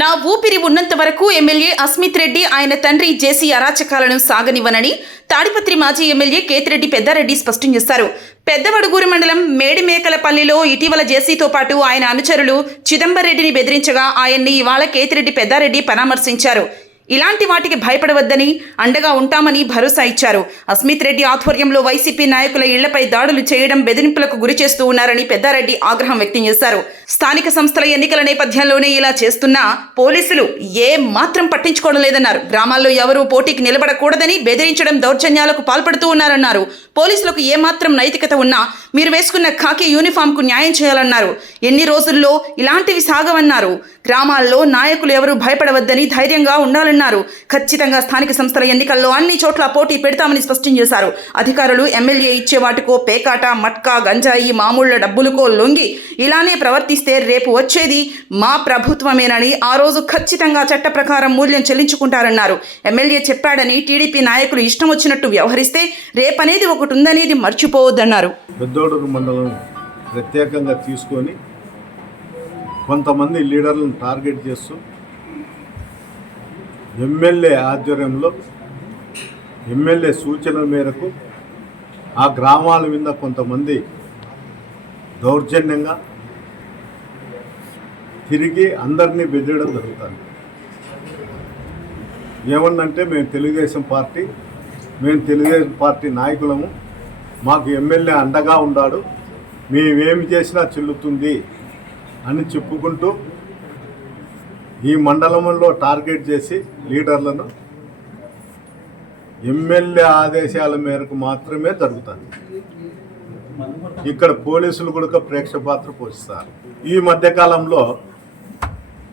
నా ఊపిరి ఉన్నంత వరకు ఎమ్మెల్యే అస్మిత్ రెడ్డి ఆయన తండ్రి జేసీ అరాచకాలను సాగనివ్వనని తాడిపత్రి మాజీ ఎమ్మెల్యే కేతిరెడ్డి పెద్దారెడ్డి స్పష్టం చేశారు. పెద్దవడుగూరు మండలం మేడిమేకలపల్లిలో ఇటీవల జేసీతో పాటు ఆయన అనుచరులు చిదంబరెడ్డిని బెదిరించగా ఆయన్ని ఇవాళ కేతిరెడ్డి పెద్దారెడ్డి పరామర్శించారు. ఇలాంటి వాటికి భయపడవద్దని, అండగా ఉంటామని భరోసా ఇచ్చారు. అస్మిత్ రెడ్డి ఆధ్వర్యంలో వైసీపీ నాయకుల ఇళ్లపై దాడులు చేయడం, బెదిరింపులకు గురి చేస్తూ ఉన్నారని పెద్దారెడ్డి ఆగ్రహం వ్యక్తం చేశారు. స్థానిక సంస్థల ఎన్నికల నేపథ్యంలోనే ఇలా చేస్తున్నా పోలీసులు ఏ మాత్రం పట్టించుకోవడం లేదన్నారు. గ్రామాల్లో ఎవరూ పోటీకి నిలబడకూడదని బెదిరించడం, దౌర్జన్యాలకు పాల్పడుతూ ఉన్నారన్నారు. పోలీసులకు ఏమాత్రం నైతికత ఉన్నా మీరు వేసుకున్న ఖాకీ యూనిఫామ్కు న్యాయం చేయాలన్నారు. ఎన్ని రోజుల్లో ఇలాంటివి సాగవన్నారు. గ్రామాల్లో నాయకులు ఎవరూ భయపడవద్దని, ధైర్యంగా ఉండాలన్నారు. ఖచ్చితంగా స్థానిక సంస్థల ఎన్నికల్లో అన్ని చోట్ల పోటీ పెడతామని స్పష్టం చేశారు. అధికారులు ఎమ్మెల్యే ఇచ్చే వాటికో పేకాట, మట్కా, గంజాయి, మామూళ్ల డబ్బులకో లొంగి ఇలానే ప్రవర్తిస్తే రేపు వచ్చేది మా ప్రభుత్వమేనని, ఆ రోజు ఖచ్చితంగా చట్ట ప్రకారం మూల్యం చెల్లించుకుంటారన్నారు. ఎమ్మెల్యే చెప్పాడని టీడీపీ నాయకులు ఇష్టం వచ్చినట్టు వ్యవహరిస్తే రేపనేది ఒకటి ఉందనేది మర్చిపోవద్దన్నారు. పెద్దవడుగూరు మండలం ప్రత్యేకంగా తీసుకొని కొంతమంది లీడర్లను టార్గెట్ చేస్తూ ఎమ్మెల్యే ఆధ్వర్యంలో ఎమ్మెల్యే సూచనల మేరకు ఆ గ్రామాల మీద కొంతమంది దౌర్జన్యంగా తిరిగి అందరినీ బెదిరడం జరుగుతుంది. ఏమన్నంటే మేము తెలుగుదేశం పార్టీ నాయకులము, మాకు ఎమ్మెల్యే అండగా ఉన్నాడు, మేమేమి చేసినా చెల్లుతుంది అని చెప్పుకుంటూ ఈ మండలంలో టార్గెట్ చేసి లీడర్లను ఎమ్మెల్యే ఆదేశాల మేరకు మాత్రమే జరుగుతుంది. ఇక్కడ పోలీసులు కూడా ప్రేక్షక పాత్ర పోషిస్తారు. ఈ మధ్యకాలంలో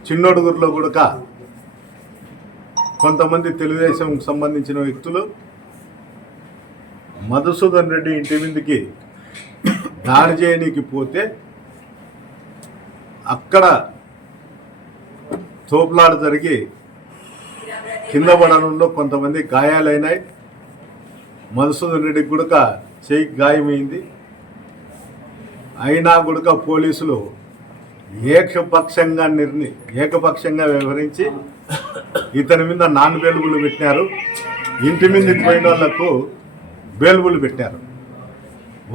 చిన్నడుగురులో కూడా కొంతమంది తెలుగుదేశంకు సంబంధించిన వ్యక్తులు మధుసూదన్ రెడ్డి ఇంటి మీదకి దాడి చేయడానికి పోతే అక్కడ తోపులాట జరిగి కింద పడడంలో కొంతమంది గాయాలైనాయి. మధుసూదన్ రెడ్డికి కూడా చేయికి గాయమైంది. అయినా కూడా పోలీసులు ఏకపక్షంగా వ్యవహరించి ఇతని మీద నాన్ బెయిలబుల్ పెట్టినారు. ఇంటి మీదకి పోయిన వాళ్లకు బెయిలబుల్ పెట్టారు.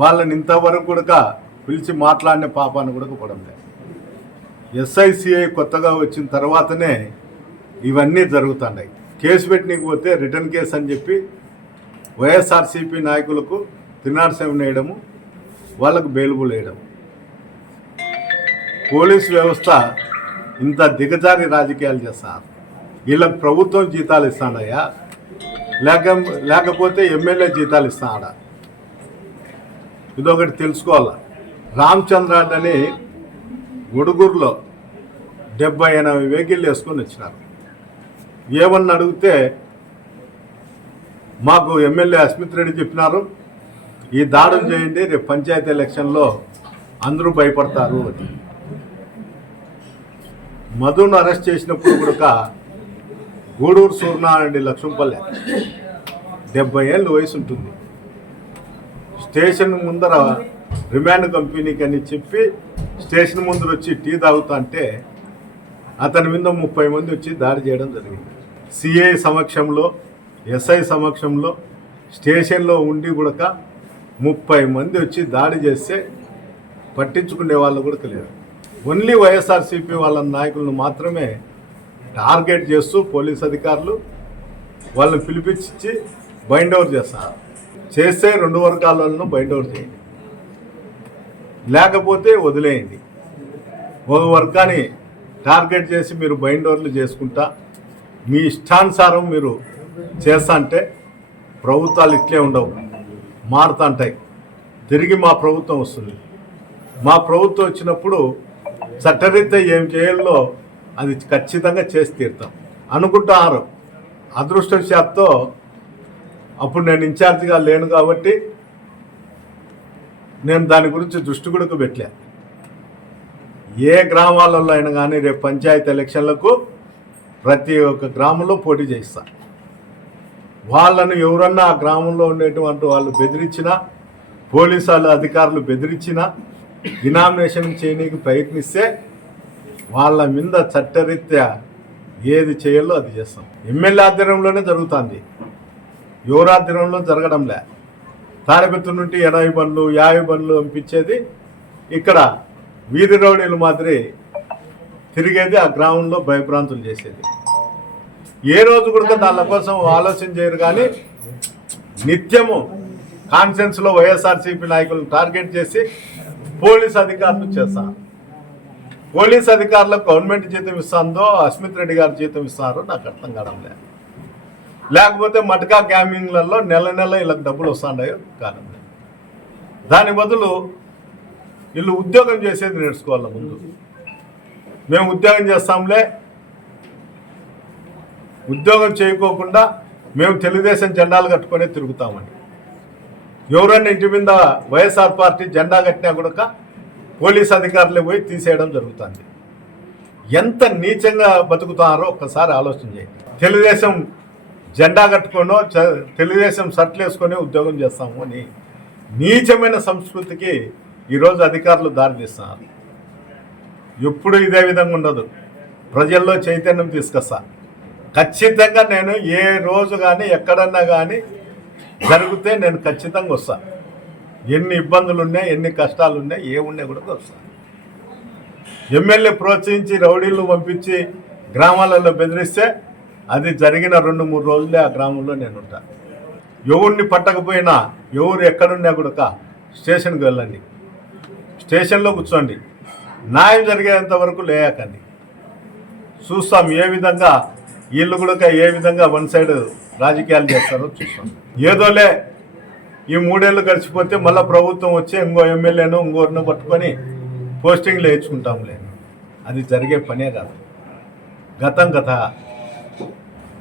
వాళ్ళని ఇంతవరకు కూడా పిలిచి మాట్లాడిన పాపాన్ని కూడా పడం లేదు. ఎస్ఐసిఐ కొత్తగా వచ్చిన తర్వాతనే ఇవన్నీ జరుగుతున్నాయి. కేసు పెట్టడానికి పోతే రిటర్న్ కేసు అని చెప్పి వైఎస్ఆర్సీపీ నాయకులకు తిన్నాడు వేయడము, వాళ్ళకు బెయిలబుల్ వేయడం. పోలీసు వ్యవస్థ ఇంత దిగజారి రాజకీయాలు చేస్తారు. వీళ్ళకి ప్రభుత్వం జీతాలు ఇస్తాడయ్యా, లేకపోతే ఎమ్మెల్యే జీతాలు ఇస్తాడా? ఇదొకటి తెలుసుకోవాలా. రామచంద్రాన్ని అని ఉడుగురులో 70-80 వెహికల్ వేసుకొని వచ్చినారు. ఏమన్నా అడిగితే మాకు ఎమ్మెల్యే అస్మిత్ రెడ్డి చెప్పినారు, ఈ దాడులు చేయండి, రేపు పంచాయతీ ఎలక్షన్లో అందరూ భయపడతారు అని. మధును అరెస్ట్ చేసినప్పుడు కూడా గూడూరు సూర్యనారాయణ లక్ష్మపల్లె 70 ఏళ్ళు వయసు ఉంటుంది. స్టేషన్ ముందర రిమాండ్ కంపెనీకి అని చెప్పి స్టేషన్ ముందర వచ్చి టీ తాగుతా అంటే అతని మీద 30 మంది వచ్చి దాడి చేయడం జరిగింది. సిఐ సమక్షంలో, ఎస్ఐ సమక్షంలో స్టేషన్లో ఉండి కూడా 30 మంది వచ్చి దాడి చేస్తే పట్టించుకునే వాళ్ళు కూడా లేరు. ఓన్లీ వైఎస్ఆర్సీపీ వాళ్ళ నాయకులను మాత్రమే టార్గెట్ చేస్తూ పోలీస్ అధికారులు వాళ్ళని పిలిపించి బైండ్ ఓవర్ చేస్తారు. చేస్తే 2 వర్గాలను బైండ్ ఓవర్ చేయండి, లేకపోతే వదిలేయండి. ఒక వర్గాన్ని టార్గెట్ చేసి మీరు బైండ్ ఓవర్లు చేసుకుంటా మీ ఇష్టానుసారం మీరు చేస్తా అంటే ప్రభుత్వాలు ఇట్లే ఉండవు, మారుతుంటాయి. తిరిగి మా ప్రభుత్వం వస్తుంది. మా ప్రభుత్వం వచ్చినప్పుడు చట్టరీత్యా ఏం చేయాలో అది ఖచ్చితంగా చేసి తీరుతాం అనుకుంటున్నారు. అదృష్టవశాత్తు అప్పుడు నేను ఇన్ఛార్జిగా లేను కాబట్టి నేను దాని గురించి దృష్టి కూడా పెట్టలే. ఏ గ్రామాలలో అయినా కానీ రేపు పంచాయతీ ఎలక్షన్లకు ప్రతి ఒక్క గ్రామంలో పోటీ చేస్తా. వాళ్ళను ఎవరన్నా ఆ గ్రామంలో ఉండేటువంటి వాళ్ళు బెదిరించినా, పోలీసు అధికారులు బెదిరించినా, డినామినేషన్ చేయడానికి ప్రయత్నిస్తే వాళ్ళ మీద చట్టరీత్యా ఏది చేయాలో అది చేస్తాం. ఎమ్మెల్యే ఆధ్వర్యంలోనే జరుగుతుంది, ఎవరి ఆధ్వర్యంలో జరగడంలే. తాడిపత్రి నుండి 80 బండ్లు 50 బండ్లు పంపించేది ఇక్కడ వీధి రౌడీలు మాదిరి తిరిగేది, ఆ గ్రామంలో భయభ్రాంతులు చేసేది. ఏ రోజు కూడా దాని కోసం ఆలోచన చేయరు. కానీ నిత్యము కాన్ఫరెన్స్లో వైఎస్ఆర్సీపీ నాయకులను టార్గెట్ చేసి పోలీస్ అధికారులు చేస్తారు. పోలీస్ అధికారులకు గవర్నమెంట్ జీతం ఇస్తుందో అస్మిత్ రెడ్డి గారు జీతం ఇస్తారో నాకు అర్థం కావడం లేదు. లేకపోతే మటకా గ్యామింగ్లలో నెల నెల వీళ్ళకి డబ్బులు వస్తున్నాయో కాదు. దాని బదులు వీళ్ళు ఉద్యోగం చేసేది నేర్చుకోవాలి. ముందు మేము ఉద్యోగం చేస్తాంలే, ఉద్యోగం చేయకోకుండా మేము తెలుగుదేశం జెండాలు కట్టుకొని తిరుగుతామని. ఎవరన్నా ఇంటి మీద వైఎస్ఆర్ పార్టీ జెండా కట్టినా కూడా పోలీస్ అధికారులే పోయి తీసేయడం జరుగుతుంది. ఎంత నీచంగా బతుకుతున్నారో ఒక్కసారి ఆలోచన చేయండి. తెలుగుదేశం జెండా కట్టుకోనో తెలుగుదేశం షర్ట్లు వేసుకొని ఉద్యోగం చేస్తాము అని నీచమైన సంస్కృతికి ఈరోజు అధికారులు దారితీస్తున్నారు. ఎప్పుడు ఇదే విధంగా ఉండదు. ప్రజల్లో చైతన్యం తీసుకొస్తా. ఖచ్చితంగా నేను ఏ రోజు కానీ ఎక్కడన్నా కానీ జరిగితే నేను ఖచ్చితంగా వస్తా. ఎన్ని ఇబ్బందులు ఉన్నాయి, ఎన్ని కష్టాలు ఉన్నాయి, ఏమున్నాయి కూడా వస్తా. ఎమ్మెల్యే ప్రోత్సహించి రౌడీలు పంపించి గ్రామాలలో బెదిరిస్తే అది జరిగిన 2-3 రోజులే ఆ గ్రామంలో నేను ఉంటా. ఎవరిని పట్టకపోయినా ఎవరు ఎక్కడున్నా కూడా స్టేషన్కి వెళ్ళండి, స్టేషన్లో కూర్చోండి, న్యాయం జరిగేంత వరకు లేయకండి. చూస్తాం ఏ విధంగా వీళ్ళు కూడా ఏ విధంగా వన్ సైడ్ రాజకీయాలు చేస్తారో చూస్తాం. ఏదోలే ఈ 3 ఏళ్ళు గడిచిపోతే మళ్ళీ ప్రభుత్వం వచ్చి ఇంకో ఎమ్మెల్యేను ఇంకోరిని పట్టుకొని పోస్టింగ్లు వేయించుకుంటాంలే. అది జరిగే పనే కాదు. గతం కథ.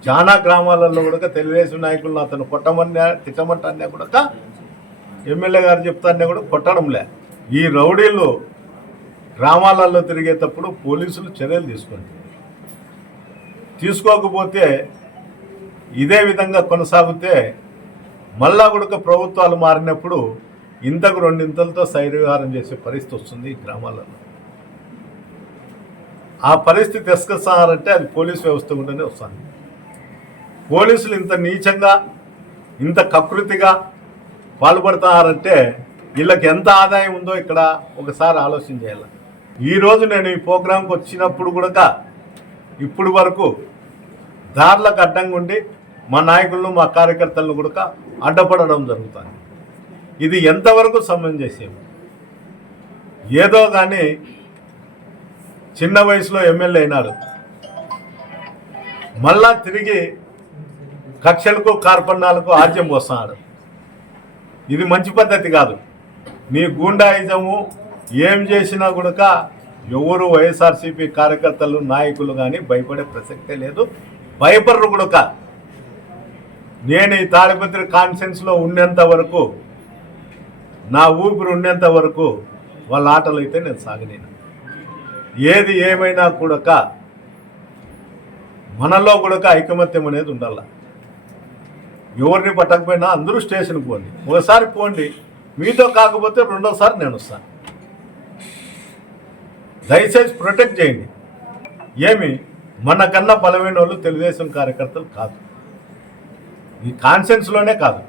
చాలా గ్రామాలలో కూడా తెలుగుదేశం నాయకులను అతను కొట్టమన్నా తిట్టమంటానే కూడా ఎమ్మెల్యే గారు చెప్తానే కూడా కొట్టడంలే. ఈ రౌడీలు గ్రామాలలో తిరిగేటప్పుడు పోలీసులు చర్యలు తీసుకోకపోతే ఇదే విధంగా కొనసాగితే మళ్ళా కూడా ప్రభుత్వాలు మారినప్పుడు ఇంతకు 2 ఇంతలతో శైర్యవిహారం చేసే పరిస్థితి వస్తుంది ఈ గ్రామాలలో. ఆ పరిస్థితి తీసుకొస్తారంటే అది పోలీస్ వ్యవస్థ కూడానే వస్తుంది. పోలీసులు ఇంత నీచంగా ఇంత కకృతిగా పాల్పడుతున్నారంటే వీళ్ళకి ఎంత ఆదాయం ఉందో ఇక్కడ ఒకసారి ఆలోచన చేయాలి. ఈరోజు నేను ఈ ప్రోగ్రాంకి వచ్చినప్పుడు కూడా ఇప్పుడు వరకు దారులకు అడ్డంగా ఉండి మా నాయకులను మా కార్యకర్తలను కూడా అడ్డపడడం జరుగుతుంది. ఇది ఎంతవరకు సమంజసం? ఏదో కానీ చిన్న వయసులో ఎమ్మెల్యే అయినాడు, మళ్ళా తిరిగి కక్షలకు కార్పణ్యాలకు ఆజ్యం పోస్తున్నాడు. ఇది మంచి పద్ధతి కాదు. నీ గూండాయిజము ఏం చేసినా కూడా ఎవరు వైఎస్ఆర్సీపీ కార్యకర్తలు నాయకులు కానీ భయపడే ప్రసక్తే లేదు, భయపడరు కూడా. నేను ఈ తాడిపత్రి కాన్ఫరెన్స్లో ఉండేంత వరకు, నా ఊపిరి ఉండేంత వరకు వాళ్ళ ఆటలు అయితే నేను సాగలేను. ఏది ఏమైనా కూడా మనలో కూడా ఐకమత్యం అనేది ఉండాల. ఎవరిని పట్టకపోయినా అందరూ స్టేషన్కి పోండి, ఒకసారి పోండి, మీతో కాకపోతే రెండోసారి నేను వస్తాను. దయచేసి ప్రొటెక్ట్ చేయండి. ఏమి మనకన్నా బలమైన వాళ్ళు తెలుగుదేశం కార్యకర్తలు కాదు, ఈ కాన్ఫరెన్స్లోనే కాదు.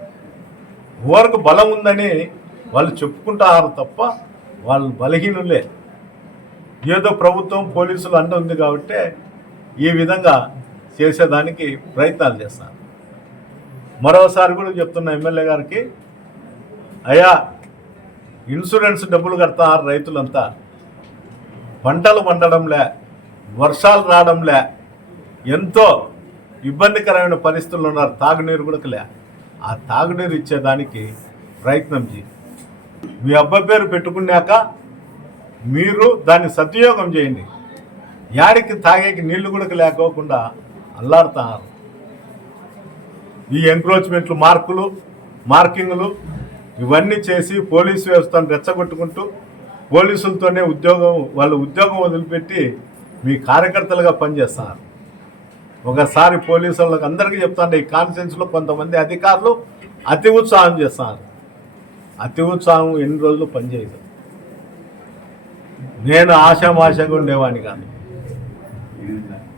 ఎవరికి బలం ఉందని వాళ్ళు చెప్పుకుంటారు తప్ప వాళ్ళు బలహీనులే. ఏదో ప్రభుత్వం పోలీసులు అండ ఉంది కాబట్టి ఈ విధంగా చేసేదానికి ప్రయత్నాలు చేస్తారు. మరోసారి కూడా చెప్తున్న ఎమ్మెల్యే గారికి, అయ్యా ఇన్సూరెన్స్ డబ్బులు కడతారు రైతులంతా, పంటలు పండడంలే, వర్షాలు రావడంలే, ఎంతో ఇబ్బందికరమైన పరిస్థితుల్లో ఉన్నారు. తాగునీరు కూడా లే. ఆ తాగునీరు ఇచ్చేదానికి ప్రయత్నం చేయి. మీ అబ్బాయి పేరు పెట్టుకున్నాక మీరు దాన్ని సద్వినియోగం చేయండి. యాడికి తాగేకి నీళ్లు కూడా లేకోకుండా అల్లాడుతున్నారు. ఈ ఎంక్రోచ్మెంట్లు, మార్కింగ్లు ఇవన్నీ చేసి పోలీసు వ్యవస్థను రెచ్చగొట్టుకుంటూ పోలీసులతోనే వాళ్ళు ఉద్యోగం వదిలిపెట్టి మీ కార్యకర్తలుగా పనిచేస్తున్నారు. ఒకసారి పోలీసు వాళ్ళకి అందరికీ చెప్తాండే, ఈ కాన్ఫరెన్స్లో కొంతమంది అధికారులు అతి ఉత్సాహం చేస్తున్నారు. అతి ఉత్సాహం ఎన్ని రోజులు పనిచేయదు. నేను ఆశామాషగా ఉండేవాడిని కాదు.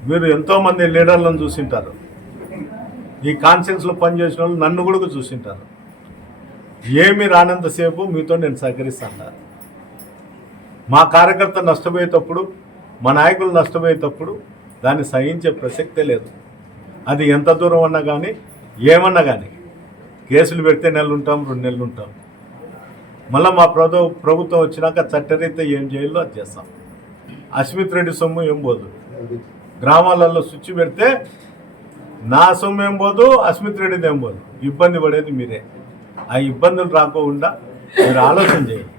మీరు ఎంతోమంది లీడర్లను చూసింటారు, ఈ కాన్ఫరెన్స్లో పనిచేసిన వాళ్ళు నన్ను కూడా చూసింటారు. ఏమి రానంతసేపు మీతో నేను సహకరిస్తాను. మా కార్యకర్త నష్టపోయేటప్పుడు, మా నాయకులు నష్టపోయేటప్పుడు దాన్ని సహించే ప్రసక్తే లేదు. అది ఎంత దూరం అన్నా కానీ, ఏమన్నా కానీ కేసులు పెడితే నెలలు ఉంటాం, 2 నెలలు ఉంటాం. మళ్ళీ మా ప్రభుత్వం వచ్చినాక చట్టరీత్యా ఏం చేయాలో అది చేస్తాం. అస్మిత్ రెడ్డి సొమ్ము ఏం పోదు. గ్రామాలలో స్విచ్ పెడితే నా సొమ్ము ఏం పోదు, అస్మిత్ రెడ్డిది ఏం పోదు. ఇబ్బంది పడేది మీరే. ఆ ఇబ్బందులు రాకుండా మీరు ఆలోచన చేయండి.